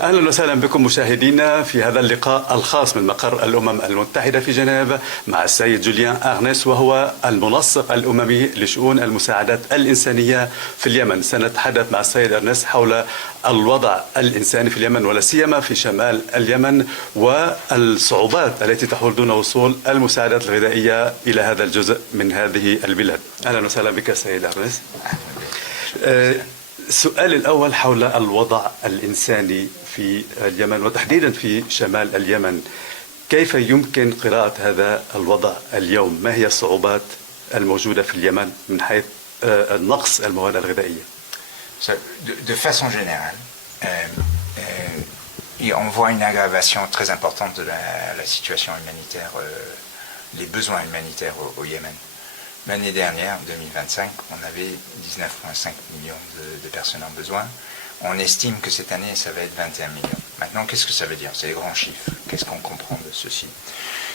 أهلا وسهلا بكم مشاهدينا في هذا اللقاء الخاص من مقر الأمم المتحدة في جنيف مع السيد جوليان أغنيس، وهو المنسق الأممي لشؤون المساعدات الإنسانية في اليمن. سنتحدث مع السيد أغنيس حول الوضع الإنساني في اليمن ولا سيما في شمال اليمن والصعوبات التي تحول دون وصول المساعدات الغذائية إلى هذا الجزء من هذه البلاد. أهلا وسهلا بك سيد أغنيس. السؤال الأول حول الوضع الإنساني في اليمن وتحديدا في شمال اليمن. كيف يمكن قراءة هذا الوضع اليوم؟ ما هي الصعوبات الموجودة في اليمن من حيث نقص المواد الغذائية؟ De façon générale, on voit une aggravation très importante de la situation humanitaire, les besoins humanitaires au Yémen. L'année dernière, 2025, on avait 19,5 millions de personnes en besoin. On estime que cette année, ça va être 21 millions. Maintenant, qu'est-ce que ça veut dire? C'est les grands chiffres. Qu'est-ce qu'on comprend de ceci?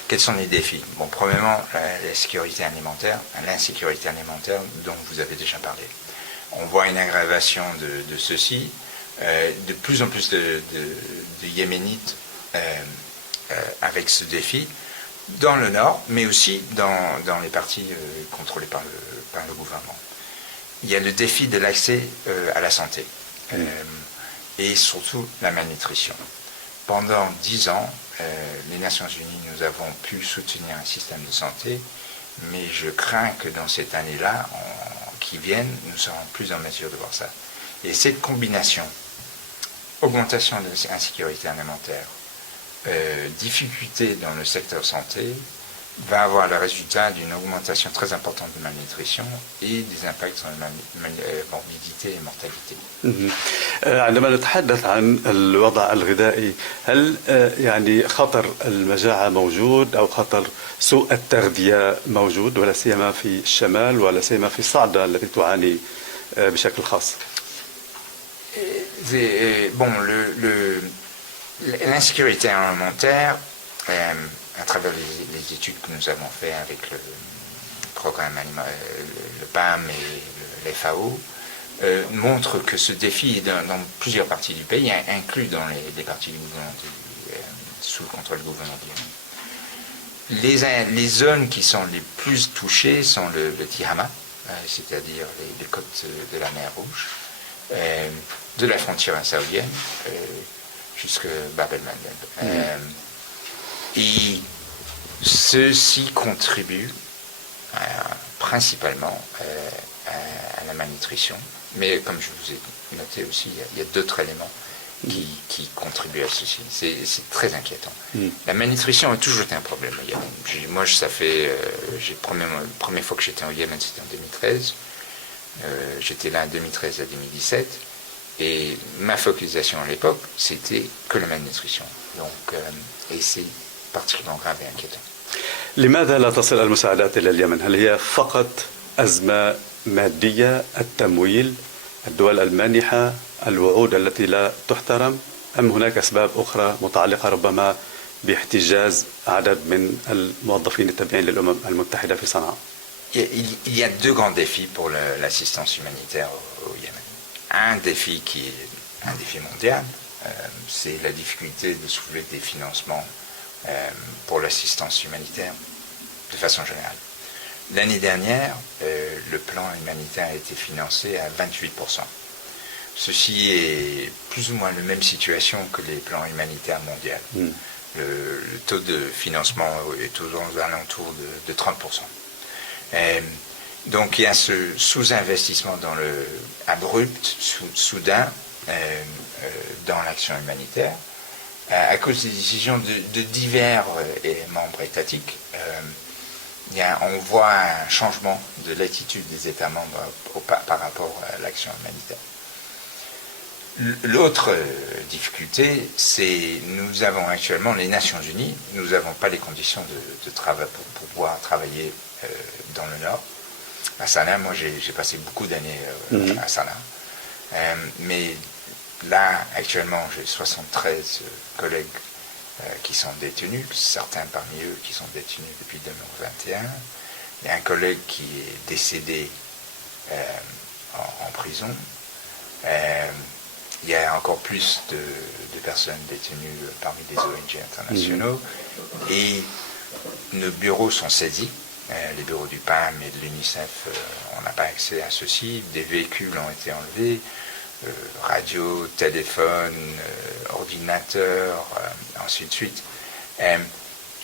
Quels sont les défis? Bon, premièrement, la sécurité alimentaire, l'insécurité alimentaire dont vous avez déjà parlé. On voit une aggravation de ceci. De plus en plus de Yéménites avec ce défi. Dans le nord, mais aussi dans les parties contrôlées par le gouvernement. Il y a le défi de l'accès à la santé et surtout la malnutrition. Pendant 10 ans, les Nations Unies, nous avons pu soutenir un système de santé, mais je crains que dans cette année-là, qui viennent, nous serons plus en mesure de voir ça. Et cette combination, augmentation de l'insécurité alimentaire, difficulté dans le secteur santé, va avoir le résultat d'une augmentation très importante de malnutrition et des impacts sur la morbidité et mortalité. عندما نتحدث عن الوضع الغذائي، هل يعني خطر المجاعة موجود أو خطر سوء التغذية موجود ولا سيما في الشمال ولا سيما في صعدة التي تعاني بشكل خاص؟ Bon, l'insécurité alimentaire, à travers les études que nous avons faites avec le programme le PAM et le FAO, montre que ce défi est dans plusieurs parties du pays, inclus dans les parties du gouvernement sous le contrôle du gouvernement du Yémen. Les zones qui sont les plus touchées sont le Tihama, c'est-à-dire les côtes de la mer Rouge, de la frontière saoudienne, jusque Bab el-Mandeb. Et ceci contribue principalement à la malnutrition. Mais comme je vous ai noté aussi, il y a d'autres éléments qui contribuent à ceci. C'est très inquiétant. La malnutrition a toujours été un problème au Yémen. Moi, ça fait... la première fois que j'étais au Yémen, c'était en 2013. J'étais là en 2013 à 2017. Et ma focalisation à l'époque, c'était que la malnutrition. Donc, et c'est particulièrement grave et inquiétant. لماذا لا تصل المساعدات إلى اليمن؟ هل هي فقط أزمة مادية، التمويل، الدول المانحة، الوعود التي لا تحترم، أم هناك أسباب أخرى متعلقة ربما باحتجاز عدد من الموظفين التابعين للأمم المتحدة في صنعاء؟ Il y a deux grands défis pour l'assistance humanitaire au Yémen. Un défi qui est un défi mondial, c'est la difficulté de soulever des financements pour l'assistance humanitaire de façon générale. L'année dernière, le plan humanitaire a été financé à 28%. Ceci est plus ou moins la même situation que les plans humanitaires mondiaux. Le taux de financement est aux alentours de 30%. Donc il y a ce sous-investissement abrupt, soudain, dans l'action humanitaire, à cause des décisions de divers membres étatiques. On voit un changement de l'attitude des États membres par rapport à l'action humanitaire. L'autre difficulté, c'est nous avons actuellement les Nations Unies, nous n'avons pas les conditions de travail pour pouvoir travailler dans le Nord. À Sanaa, moi j'ai passé beaucoup d'années à Sanaa. Mais là, actuellement, j'ai 73 collègues qui sont détenus, certains parmi eux qui sont détenus depuis 2021. Il y a un collègue qui est décédé en prison. Il y a encore plus de personnes détenues parmi les ONG internationaux. Et nos bureaux sont saisis. Les bureaux du PAM et de l'UNICEF, on n'a pas accès à ceci. Des véhicules ont été enlevés. Radio, téléphone, ordinateur, ainsi de suite.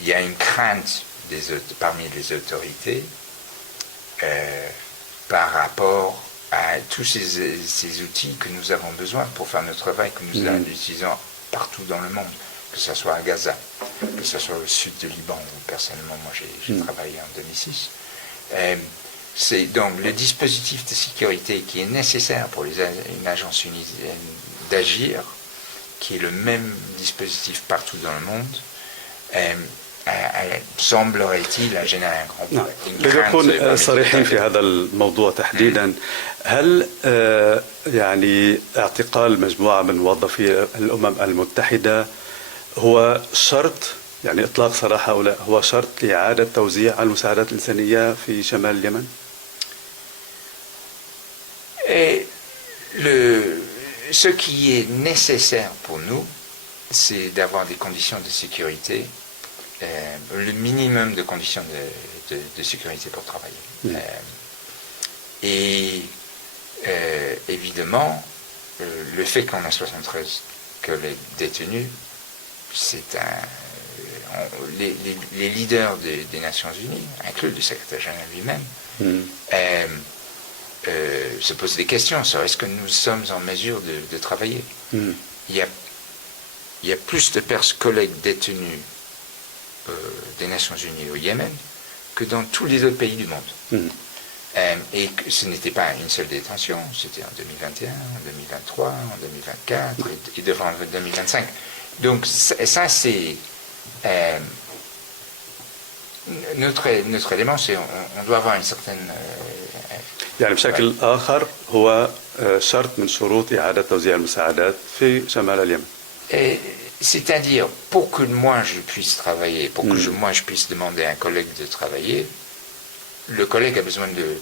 Il y a une crainte parmi les autorités par rapport à tous ces outils que nous avons besoin pour faire notre travail, que nous utilisons partout dans le monde, que ce soit à Gaza, que ce soit au sud de Liban, où personnellement moi j'ai travaillé en 2006. C'est donc le dispositif de sécurité qui est nécessaire pour une agence unitaire d'agir, qui est le même dispositif partout dans le monde, semblerait-il générer un grand problème. لنكون صريحين في هذا الموضوع تحديدا، هل يعني اعتقال مجموعة من موظفي الأمم المتحدة هو شرط، يعني إطلاق سراح هؤلاء هو شرط لإعادة توزيع المساعدات الإنسانية في شمال اليمن؟ Ce qui est nécessaire pour nous, c'est d'avoir des conditions de sécurité, le minimum de conditions de sécurité pour travailler. Et évidemment, le fait qu'on a 73 collègues détenus, c'est les leaders des Nations Unies, inclus le secrétaire général lui-même, se posent des questions sur est-ce que nous sommes en mesure de travailler. Il y a plus de collègues détenus des Nations Unies au Yémen que dans tous les autres pays du monde. Et ce n'était pas une seule détention, c'était en 2021, en 2023, en 2024 et devant 2025. Donc ça c'est notre élément, c'est on doit avoir une certaine يعني بشكل آخر هو شرط من شروط إعادة توزيع المساعدات في شمال اليمن. C'est-à-dire, pour que moi je puisse travailler, pour que moi je puisse demander à un collègue de travailler, le collègue a besoin de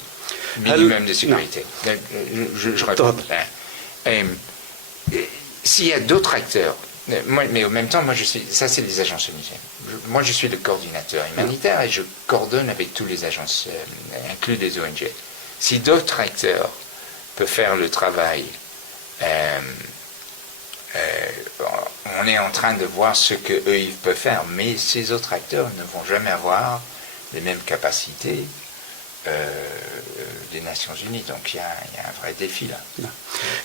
minimum de sécurité. Je réponds. S'il y a d'autres acteurs, mais en même temps, moi ça c'est les agences unitaires. Moi je suis le coordinateur humanitaire et je coordonne avec toutes les agences, inclus les ONG. Si d'autres acteurs peuvent faire le travail, on est en train de voir ce qu'eux ils peuvent faire, mais ces autres acteurs ne vont jamais avoir les mêmes capacités des Nations Unies. Donc il y a un vrai défi là.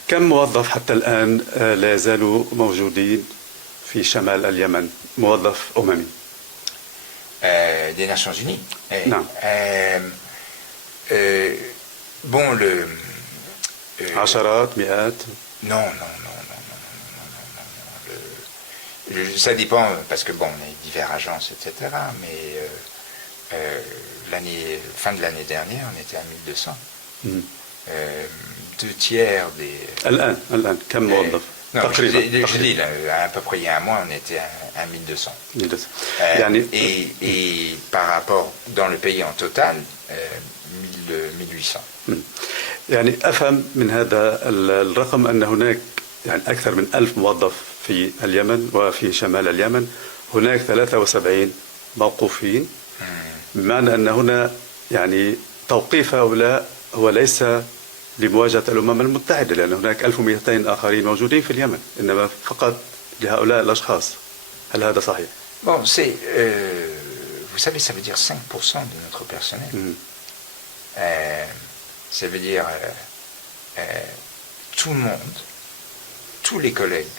كم موظف حتى الآن لا يزالوا موجودين في شمال اليمن موظف أممي؟ Des Nations Unies. نعم. Bon, عشرات مئات. Non. Ça dépend, parce que bon, on est divers agences, etc. Mais fin de l'année dernière, on était à 1200. Deux tiers des... الآن كم موظف؟ Non, je dis, là, à peu près il y a un mois, on était à 1200. Et par rapport, dans le pays en total, 1800. يعني أفهم من هذا الرقم أن هناك يعني أكثر من 1000 موظف في اليمن وفي شمال اليمن، هناك 73 موقوفين، بمعنى أن هنا يعني توقيف هؤلاء هو ليس لمواجهة الأمم المتحدة، لأن هناك 1200 آخرين موجودين في اليمن، إنما فقط لهؤلاء الأشخاص. هل هذا صحيح؟ Bon, vous savez, ça veut dire 5% de notre personnel. Ça veut dire tout le monde, tous les collègues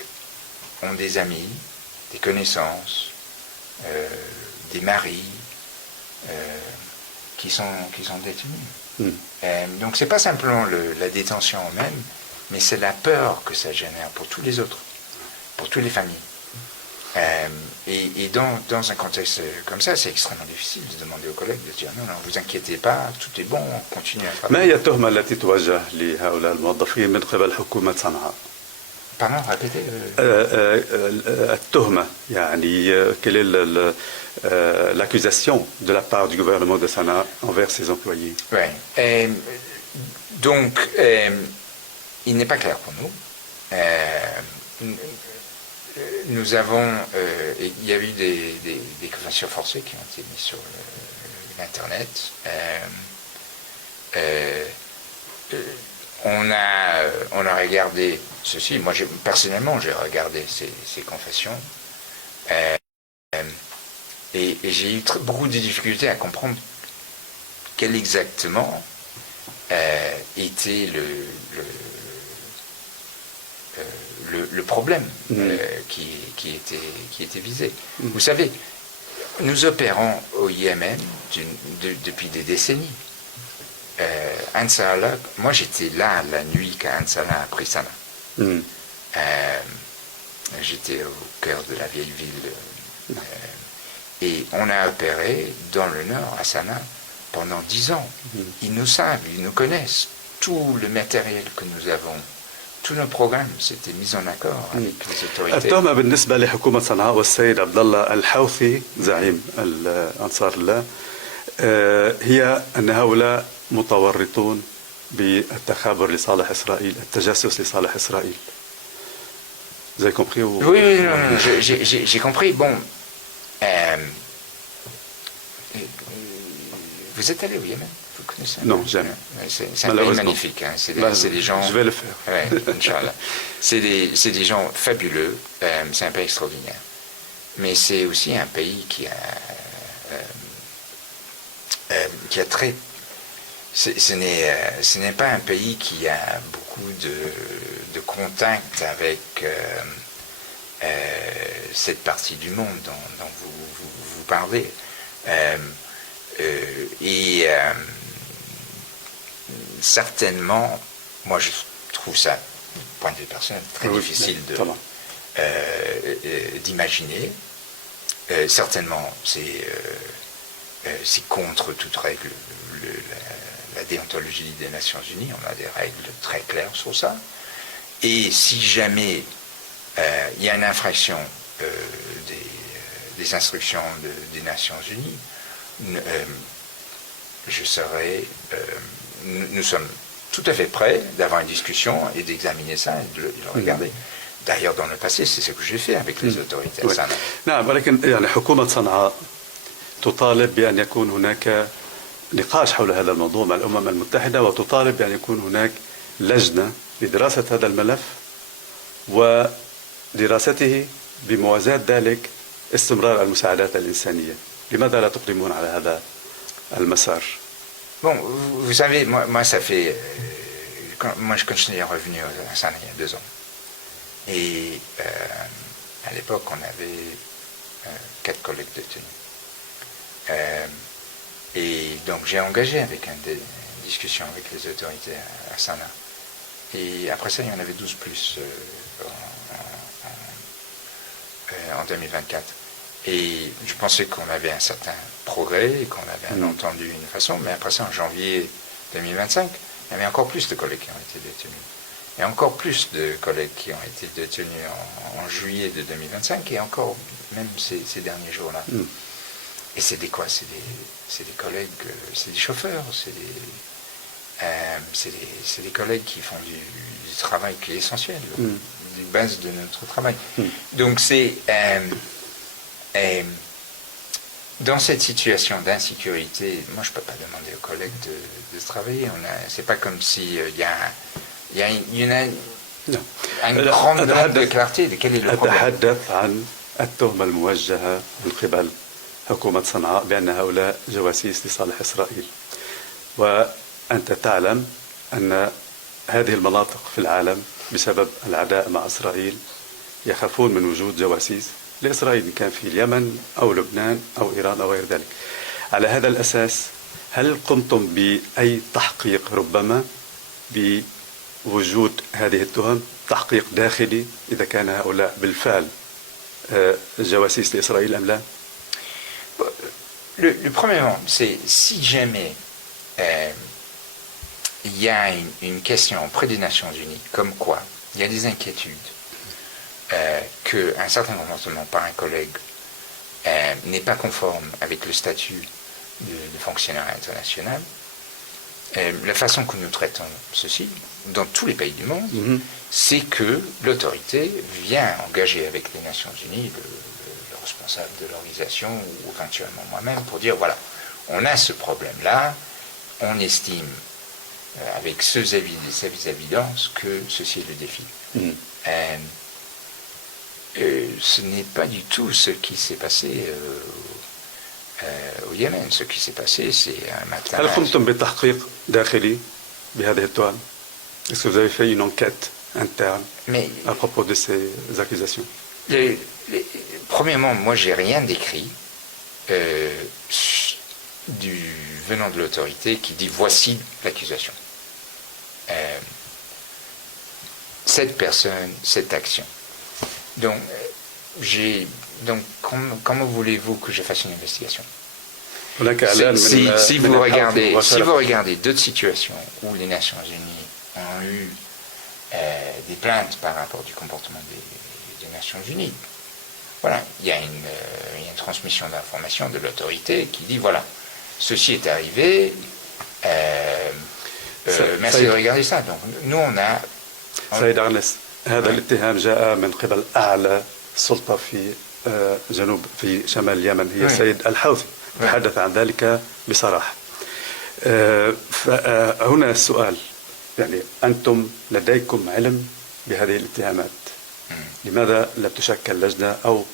ont des amis, des connaissances, des maris qui sont détenus. Donc c'est pas simplement la détention en même, mais c'est la peur que ça génère pour tous les autres, pour toutes les familles. Et dans un contexte comme ça, c'est extrêmement difficile de demander aux collègues de dire non, vous inquiétez pas, tout est bon, on continue à travailler. ما هي التهمة التي توجه لهؤلاء الموظفين من قبل حكومة صنعاء؟ Pardon, répétez. التهمة يعني quelle est l'accusation de la part du gouvernement de Sanaa envers ses employés? Ouais. Donc, il n'est pas clair pour nous. nous avons, il y a eu des conventions forcées qui ont été mises sur l'Internet. On a regardé ceci. Moi, personnellement, j'ai regardé ces confessions. Et j'ai eu beaucoup de difficultés à comprendre quel exactement était le problème qui était visé. Vous savez, nous opérons au Yémen depuis des décennies. Ansarallah, moi j'étais là la nuit quand Ansarallah a pris Sanaa. J'étais au cœur de la vieille ville. Et on a opéré dans le nord, à Sanaa, pendant 10 ans. Ils nous savent, ils nous connaissent. Tout le matériel que nous avons, tous nos programmes, c'était mis en accord avec les autorités. التهمة بالنسبة لحكومة صنعاء والسيد عبد الله الحوثي زعيم أنصار الله هي أن هؤلاء متورطون بالتخابر لصالح إسرائيل، التجسس لصالح إسرائيل. Vous avez compris ou... Oui, non, j'ai compris. Bon, vous êtes allé au Yémen? Vous connaissez? Non, jamais. C'est un pays magnifique. Hein. C'est des gens. Je vais le faire. Ouais, Inch'Allah. C'est des gens fabuleux. C'est un pays extraordinaire. Mais c'est aussi un pays qui a très. Ce n'est pas un pays qui a beaucoup de contact avec cette partie du monde dont vous parlez. Certainement, moi je trouve ça, du point de vue personnel, très difficile d'imaginer. Certainement, c'est contre toute règle la déontologie des Nations Unies. On a des règles très claires sur ça. Et si jamais il y a une infraction des instructions des Nations Unies, nous sommes tout à fait prêts d'avoir une discussion et d'examiner ça et de le regarder. D'ailleurs, dans le passé, c'est ce que j'ai fait avec les autorités. نعم، ولكن يعني حكومة صنعاء تطالب بأن يكون هناك نقاش حول هذا الموضوع مع الأمم المتحدة، وتطالب بأن يكون هناك لجنة لدراسة هذا الملف ودراسته بموازاة ذلك استمرار المساعدات الإنسانية. لماذا لا تقدمون على هذا المسار؟ Bon, vous savez, moi ça fait... moi je suis revenu à Sanaa il y a 2 ans. Et à l'époque, on avait 4 collègues détenus. Et donc j'ai engagé avec des discussions avec les autorités à Sanaa. Et après ça, il y en avait 12 plus en 2024. Et je pensais qu'on avait un certain progrès, qu'on avait entendu une façon, mais après ça, en janvier 2025, il y avait encore plus de collègues qui ont été détenus. Et encore plus de collègues qui ont été détenus en juillet de 2025, et encore même ces derniers jours-là. Et c'est des quoi? C'est des collègues, c'est des chauffeurs, c'est des collègues qui font du travail qui est essentiel, une base de notre travail. Donc c'est... dans cette situation d'insécurité, moi je ne peux pas demander aux collègues de travailler. C'est pas comme si il y a une grande note de clarté de quel est le problème. أتحدث عن التهمة الموجهة من قبل حكومة صنعاء بأن هؤلاء جواسيس لصالح إسرائيل. وأنت تعلم أن هذه المناطق في العالم بسبب العداء مع إسرائيل يخافون من وجود جواسيس لإسرائيل، إن كان في اليمن أو لبنان أو إيران أو غير ذلك. على هذا الأساس هل قمتم بأي تحقيق ربما بوجود هذه التهم، تحقيق داخلي إذا كان هؤلاء بالفعل جواسيس لإسرائيل أم لا؟ Le premièrement, c'est si jamais il y a une question auprès des Nations Unies, comme quoi il y a des inquiétudes qu'un certain comportement par un collègue n'est pas conforme avec le statut de fonctionnaire international, La façon que nous traitons ceci, dans tous les pays du monde, c'est que l'autorité vient engager avec les Nations Unies, le responsable de l'organisation, ou éventuellement moi-même, pour dire, voilà, on a ce problème-là, on estime, avec ces évidences, que ceci est le défi. Ce n'est pas du tout ce qui s'est passé au Yémen. Ce qui s'est passé, c'est un matin... هل قمتم بتحقيق داخلي بهذه التهم؟ Est-ce que vous avez fait une enquête interne à propos de ces accusations? Premièrement, moi, j'ai rien d'écrit venant de l'autorité qui dit voici l'accusation. Cette personne, cette action. Donc, comment voulez-vous que je fasse une investigation? Si vous regardez d'autres situations où les Nations Unies ont eu des plaintes par rapport du comportement des Nations Unies, voilà, il y a une transmission d'informations de l'autorité qui dit voilà, ceci est arrivé, merci de regarder ça. Donc, nous, on a... سيد أغنس، هذا الاتهام جاء من قبل أعلى سلطة في شمال اليمن، هي السيد الحوثي، تحدث عن ذلك بصراحة. فهنا السؤال، يعني أنتم لديكم علم بهذه الاتهامات، لماذا لم تشكل لجنة أو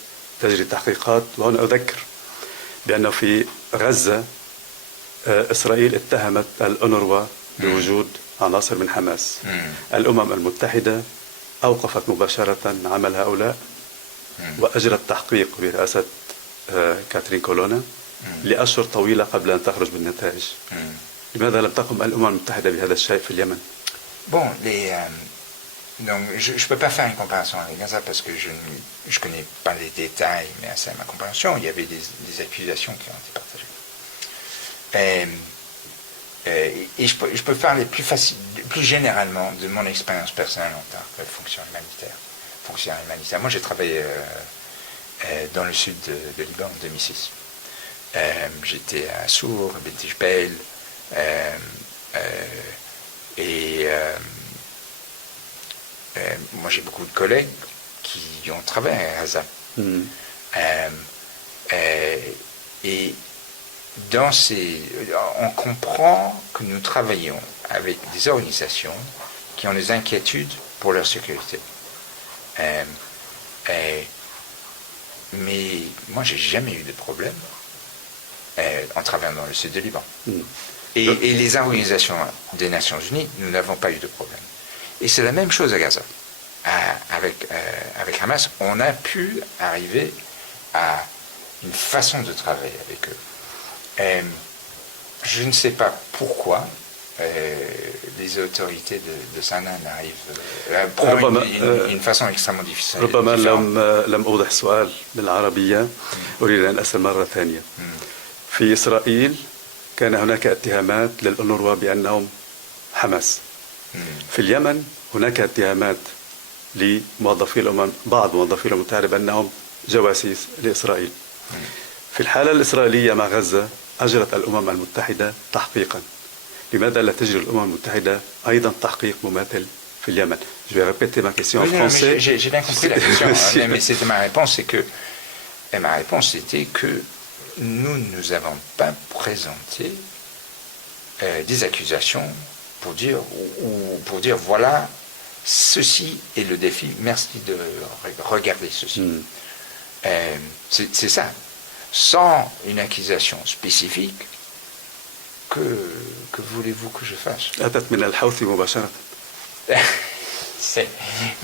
تجري تحقيقات؟ وهنا أذكر بأنه في غزة إسرائيل اتهمت الأونروا بوجود عناصر من حماس. الأمم المتحدة أوقفت مباشرة عمل هؤلاء وأجرت تحقيق برئاسة كاترين كولونا لأشهر طويلة قبل أن تخرج بالنتائج. لماذا لم تقم الأمم المتحدة بهذا الشيء في اليمن؟ Bon, donc, je ne peux pas faire une comparaison avec Gaza parce que je ne connais pas les détails, mais c'est ma compréhension. Il y avait des accusations qui ont été partagées. Et je peux parler plus généralement de mon expérience personnelle en tant que fonctionnaire humanitaire. Moi, j'ai travaillé dans le sud de Liban en 2006. J'étais à Sour, à Beit Jbel, moi j'ai beaucoup de collègues qui ont travaillé à Gaza. Et on comprend que nous travaillons avec des organisations qui ont des inquiétudes pour leur sécurité. Mais moi, j'ai jamais eu de problème en travaillant dans le sud de Liban. Et les organisations des Nations Unies, nous n'avons pas eu de problème. Et c'est la même chose à Gaza. Avec Hamas, on a pu arriver à une façon de travailler avec eux. Je ne sais pas pourquoi les autorités de Sanaa n'arrivent une façon extrêmement difficile. ربما لم أوضح السؤال بالعربية، أريد أن أسأل مرة ثانية. في إسرائيل كان هناك اتهامات للأونروا بأنهم حماس. في اليمن هناك اتهامات لموظفي الأمم، بعض موظفي الأمم المتحدة بأنهم جواسيس لإسرائيل. في الحالة الإسرائيلية مع غزة أجرت الأمم المتحدة تحقيقا. لماذا لا تجري الأمم المتحدة أيضا تحقيق مماثل في اليمن؟ Je vais répéter ma question en français. J'ai bien compris la question, mais c'était ma réponse, ma réponse était que nous n'avons pas présenté des accusations pour dire voilà, ceci est le défi, merci de regarder ceci. C'est ça. Sans une accusation spécifique, que voulez-vous que je fasse? أتت من الحوثي مباشرة.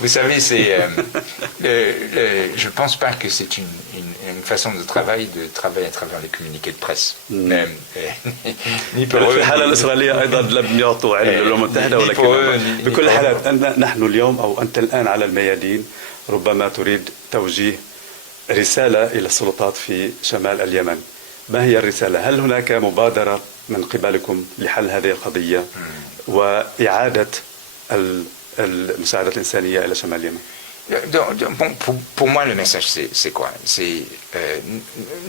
Vous savez, je ne pense pas que c'est une façon de travailler à travers les communiqués de presse. Ni pour eux. في الحالة الإسرائيلية أيضا لم يعطوا علم للأمم المتحدة، ولكن بكل الحالات نحن اليوم أو أنت الآن على الميادين، ربما تريد توجيه رسالة إلى السلطات في شمال اليمن. ما هي الرسالة؟ هل هناك مبادرة من قبلكم لحل هذه القضية وإعادة المساعدة الإنسانية إلى شمال اليمن؟ Pour moi, le message, c'est quoi? C'est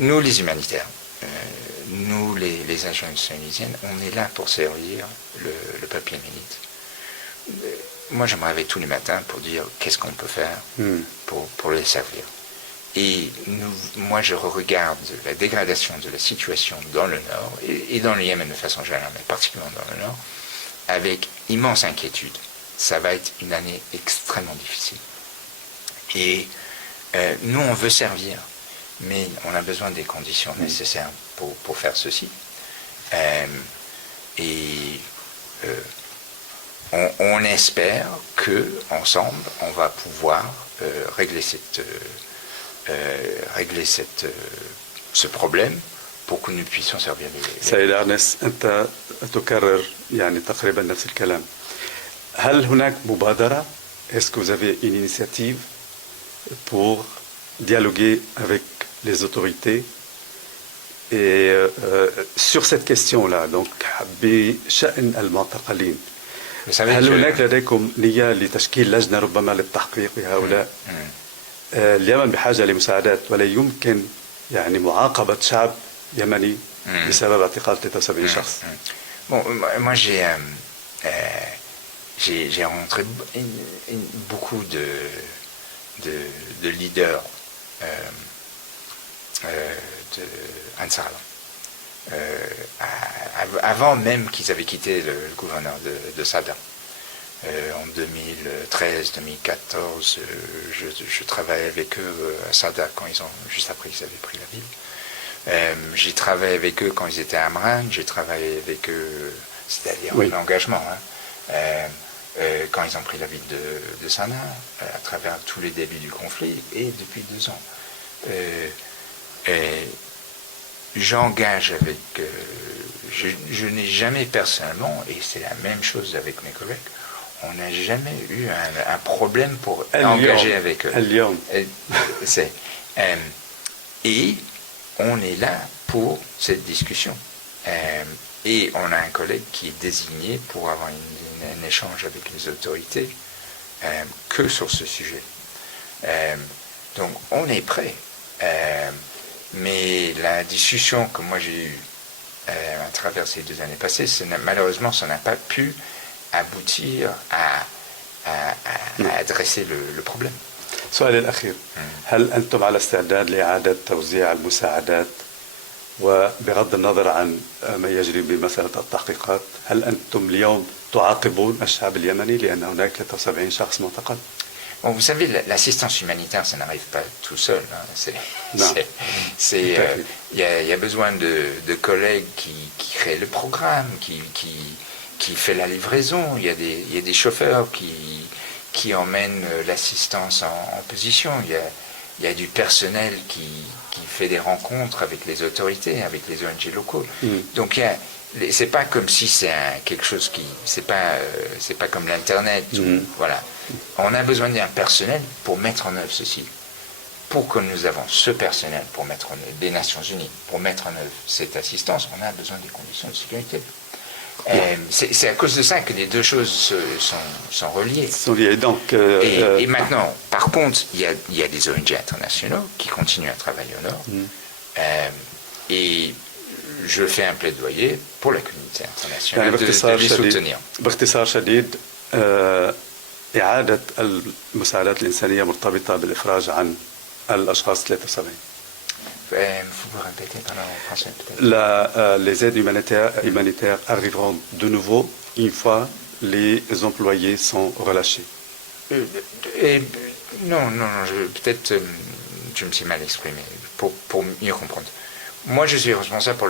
nous, les humanitaires, nous, les agences tunisiennes, on est là pour servir le peuple yéménite. Moi, je me réveille tous les matins pour dire qu'est-ce qu'on peut faire pour les servir. Et moi, je regarde la dégradation de la situation dans le Nord, et dans le Yémen de façon générale, mais particulièrement dans le Nord, avec immense inquiétude. Ça va être une année extrêmement difficile. Et nous, on veut servir, mais on a besoin des conditions nécessaires pour faire ceci. On espère qu'ensemble, on va pouvoir régler ce problème pour que nous puissions servir les... سيد أرنس، أنت تكرر يعني تقريبا نفس الكلام. هل هناك مبادرة؟ Est-ce que vous avez une initiative pour dialoguer avec les autorités et sur cette question-là, donc بشأن المعتقلين؟ هل هناك لديكم نية لتشكيل لجنة ربما للتحقيق بهؤلاء؟ اليمن بحاجة لمساعدات، ولا يمكن يعني معاقبة شعب يمني بسبب اعتقال 73 شخص. Bon, moi j'ai rencontré beaucoup de leaders de Ansar, avant même qu'ils avaient quitté le gouverneur de Sada. En 2013-2014, je travaillais avec eux à Sada juste après qu'ils avaient pris la ville. J'ai travaillé avec eux quand ils étaient à Amran, j'ai travaillé avec eux, c'est-à-dire en engagement, quand ils ont pris la ville de Sanaa, à travers tous les débuts du conflit, et depuis 2 ans. J'engage avec... je n'ai jamais personnellement, et c'est la même chose avec mes collègues, on n'a jamais eu un problème pour engager avec eux. Et on est là pour cette discussion. Et on a un collègue qui est désigné pour avoir un échange avec les autorités que sur ce sujet. Donc on est prêt. Mais la discussion que moi j'ai eue à travers ces 2 années passées, malheureusement ça n'a pas pu aboutir à adresser le problème. سؤالي الأخير، هل أنتم على استعداد لإعادة توزيع المساعدات وبغض النظر عن ما يجري بمسألة التحقيقات؟ هل أنتم اليوم تعاقبون الشعب اليمني لأن هناك 73 شخص معتقل؟ Bon, vous savez, l'assistance humanitaire, ça n'arrive pas tout seul. Il y a besoin de collègues qui créent le programme, qui fait la livraison. Il y a des chauffeurs qui emmènent l'assistance en position. Il y a du personnel qui fait des rencontres avec les autorités, avec les ONG locaux. Donc c'est pas comme si c'est quelque chose c'est pas comme l'internet. Voilà. On a besoin d'un personnel pour mettre en œuvre ceci. Pour que nous avons ce personnel pour mettre en œuvre des Nations Unies, pour mettre en œuvre cette assistance, on a besoin des conditions de sécurité. C'est à cause de ça que les 2 choses sont reliées. Donc, et maintenant, par contre, il y a des ONG internationaux qui continuent à travailler au Nord. Et je fais un plaidoyer pour la communauté internationale de les soutenir. باختصار شديد، إعادة المساعدات الإنسانية مرتبطة بالإفراج عن الأشخاص 73. Vous pouvez répéter en français peut-être. Les aides humanitaires arriveront de nouveau une fois les employés sont relâchés. Non, peut-être je me suis mal exprimé, pour mieux comprendre. Moi, je suis responsable pour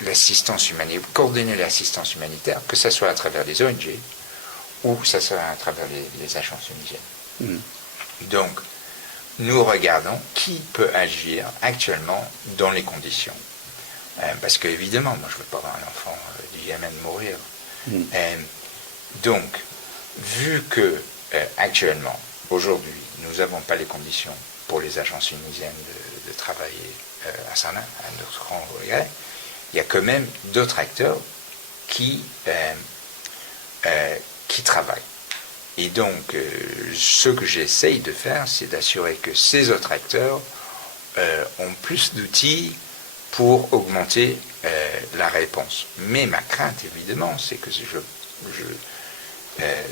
l'assistance humanitaire, coordonner l'assistance humanitaire, que ce soit à travers les ONG ou que ce soit à travers les agences tunisiennes. Donc, nous regardons qui peut agir actuellement dans les conditions. Parce qu'évidemment, moi je ne veux pas voir un enfant du Yémen mourir. Donc, vu que actuellement, aujourd'hui, nous n'avons pas les conditions pour les agences tunisiennes de travailler à Sanaa, à notre grand regret, il y a quand même d'autres acteurs qui travaillent. Et donc, ce que j'essaye de faire, c'est d'assurer que ces autres acteurs ont plus d'outils pour augmenter la réponse. Mais ma crainte, évidemment, c'est que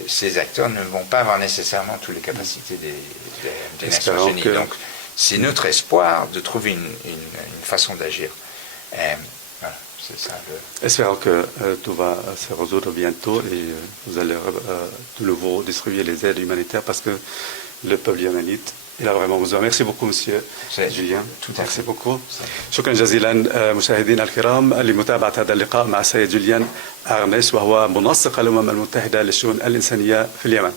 ces acteurs ne vont pas avoir nécessairement toutes les capacités des Nations Unies. Donc, c'est notre espoir de trouver une façon d'agir. Voilà, c'est ça. Espérons que tout va se résoudre bientôt et vous allez de nouveau distribuer les aides humanitaires parce que le peuple yéménite il a vraiment besoin. Merci beaucoup monsieur جوليان. Merci beaucoup. شكرا جزيلا مشاهدينا الكرام لمتابعة هذا اللقاء مع السيد جوليان أغنيس وهو منسق الأمم المتحدة للشؤون الإنسانية في اليمن.